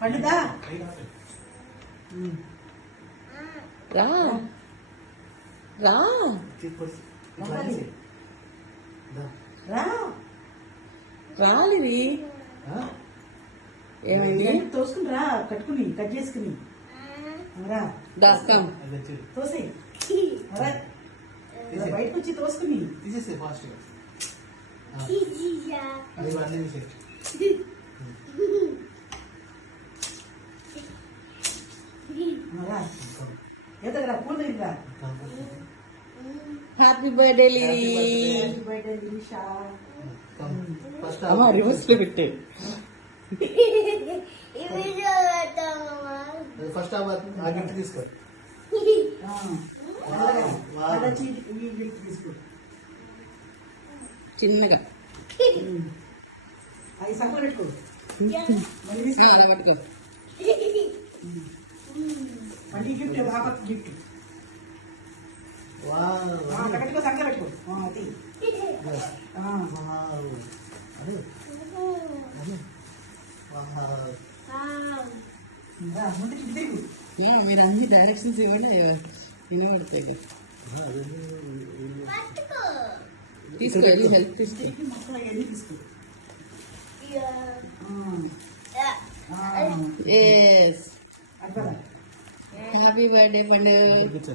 పండుదా రా రా రా రాలివి ఏమైంది తోసుకుని రా కట్టుకుని కట్ చేసుకుని రా దాస్తాం తోసే బయటకు వచ్చి తోసుకుని తీసేసే ఫాస్ట్ ఎదగరా పూల దగ్గర హ్యాపీ బర్త్డే లిలీ బయట దిశా అమ్మా రివర్స్ లో పెట్టే ఫస్ట్ ఆ గిఫ్ట్ తీసుకో తీసుకో చిన్నగా అది సంకలు పెట్టుకో మళ్ళీ అలా పట్టుకో మళ్ళీ గిఫ్ట్ బాగా గిఫ్ట్ కట్టుకో సంకలు పెట్టుకో అది ముందు తిరుగు మీరు అన్ని డైరెక్షన్స్ ఇవ్వండి వినబడతాయి కదా తీసుకో వెళ్ళి హెల్ప్ తీసుకో మొత్తం అవన్నీ తీసుకో ఎస్ అక్కడ హ్యాపీ బర్త్డే పండు కూర్చో